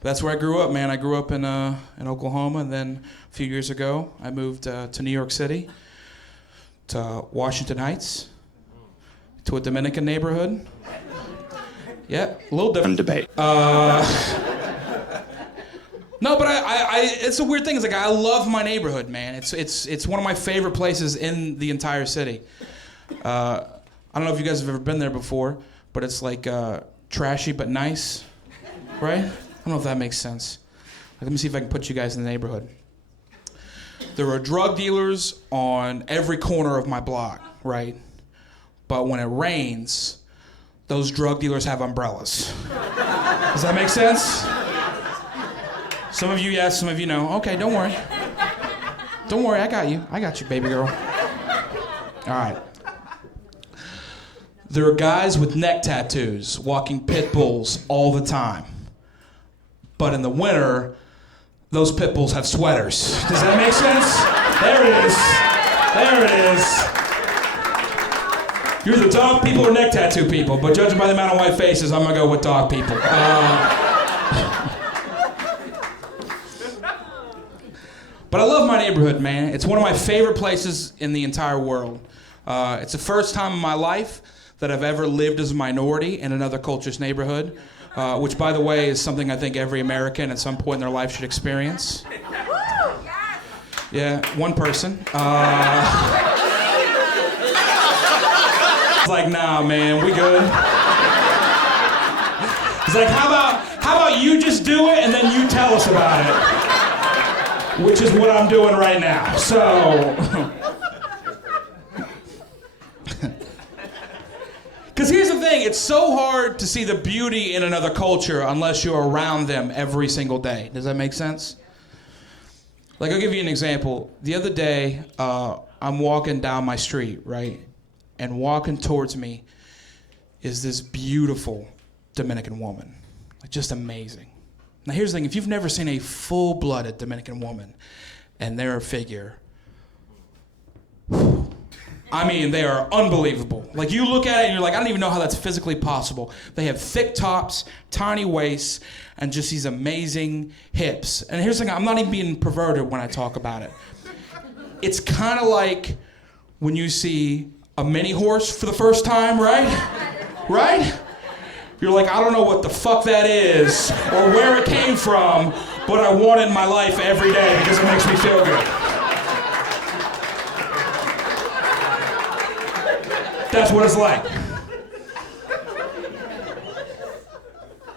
That's where I grew up, man. I grew up in Oklahoma, and then a few years ago, I moved to New York City, to Washington Heights, to a Dominican neighborhood. Yeah, a little different debate. No, but it's a weird thing. It's like I love my neighborhood, man. It's one of my favorite places in the entire city. I don't know if you guys have ever been there before, but it's like trashy but nice, right? I don't know if that makes sense. Let me see if I can put you guys in the neighborhood. There are drug dealers on every corner of my block, right? But when it rains, those drug dealers have umbrellas. Does that make sense? Some of you yes, some of you no. Okay, don't worry. Don't worry, I got you. I got you, baby girl. All right. There are guys with neck tattoos walking pit bulls all the time. But in the winter, those pit bulls have sweaters. Does that make sense? There it is. You're the dog people or neck tattoo people, but judging by the amount of white faces, I'm gonna go with dog people. But I love my neighborhood, man. It's one of my favorite places in the entire world. It's the first time in my life that I've ever lived as a minority in another culture's neighborhood, which, by the way, is something I think every American at some point in their life should experience. Yeah, one person. It's like, nah, man, we good. It's like, how about you just do it and then you tell us about it? Which is what I'm doing right now. So, because here's the thing, it's so hard to see the beauty in another culture unless you're around them every single day. Does that make sense? Like, I'll give you an example. The other day, I'm walking down my street, right? And walking towards me is this beautiful Dominican woman. Like, just amazing. Now, here's the thing. If you've never seen a full-blooded Dominican woman and they're a figure, I mean, they are unbelievable. Like, you look at it and you're like, I don't even know how that's physically possible. They have thick tops, tiny waists, and just these amazing hips. And here's the thing, I'm not even being perverted when I talk about it. It's kind of like when you see a mini horse for the first time, right? Right? You're like, I don't know what the fuck that is or where it came from, but I want it in my life every day because it makes me feel good. That's what it's like.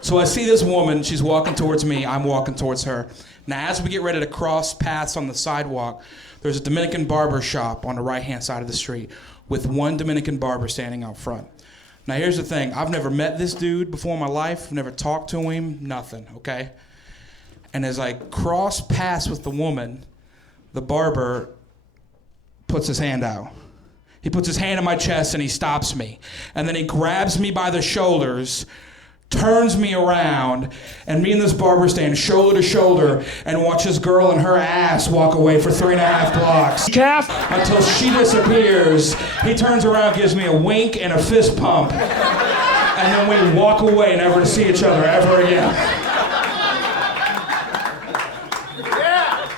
So I see this woman, she's walking towards me, I'm walking towards her. Now as we get ready to cross paths on the sidewalk, there's a Dominican barber shop on the right-hand side of the street with one Dominican barber standing out front. Now here's the thing, I've never met this dude before in my life, I've never talked to him, nothing, okay? And as I cross paths with the woman, the barber puts his hand out. He puts his hand on my chest and he stops me. And then he grabs me by the shoulders, turns me around, and me and this barber stand shoulder to shoulder and watch this girl and her ass walk away for 3.5 blocks. Calf! Until she disappears. He turns around, gives me a wink and a fist pump. And then we walk away, never to see each other ever again. Yeah.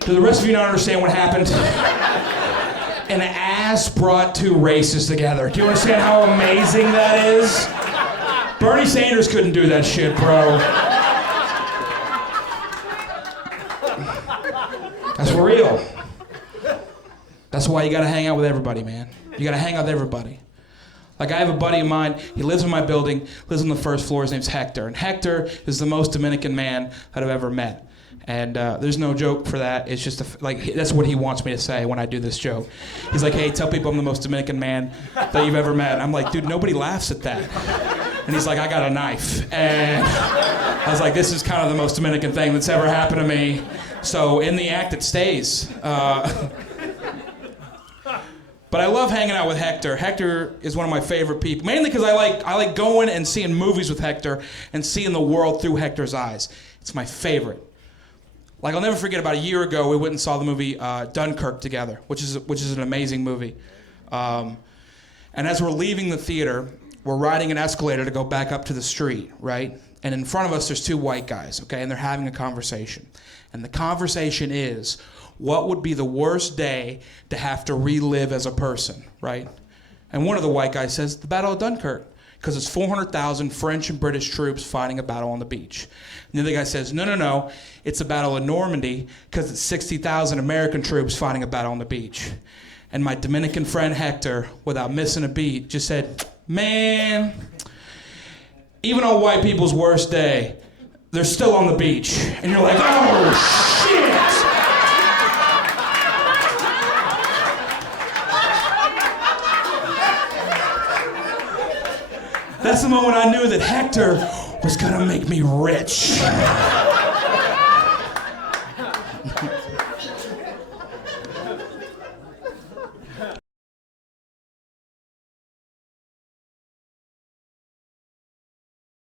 Do the rest of you not understand what happened? An ass brought two races together. Do you understand how amazing that is? Bernie Sanders couldn't do that shit, bro. That's for real. That's why you gotta hang out with everybody, man. You gotta hang out with everybody. Like, I have a buddy of mine, he lives in my building, lives on the first floor, his name's Hector. And Hector is the most Dominican man that I've ever met. And there's no joke for that. It's just, like, that's what he wants me to say when I do this joke. He's like, hey, tell people I'm the most Dominican man that you've ever met. And I'm like, dude, nobody laughs at that. And he's like, I got a knife. And I was like, this is kind of the most Dominican thing that's ever happened to me. So in the act, it stays. But I love hanging out with Hector. Hector is one of my favorite people, mainly because I like going and seeing movies with Hector and seeing the world through Hector's eyes. It's my favorite. Like, I'll never forget, about a year ago, we went and saw the movie Dunkirk together, which is an amazing movie. And as we're leaving the theater, we're riding an escalator to go back up to the street, right? And in front of us, there's two white guys, okay? And they're having a conversation. And the conversation is, what would be the worst day to have to relive as a person, right? And one of the white guys says, the Battle of Dunkirk, because it's 400,000 French and British troops fighting a battle on the beach. And the other guy says, no, it's the Battle of Normandy, because it's 60,000 American troops fighting a battle on the beach. And my Dominican friend Hector, without missing a beat, just said, man, even on white people's worst day, they're still on the beach. And you're like, oh, shit! That's the moment I knew that Hector was gonna make me rich.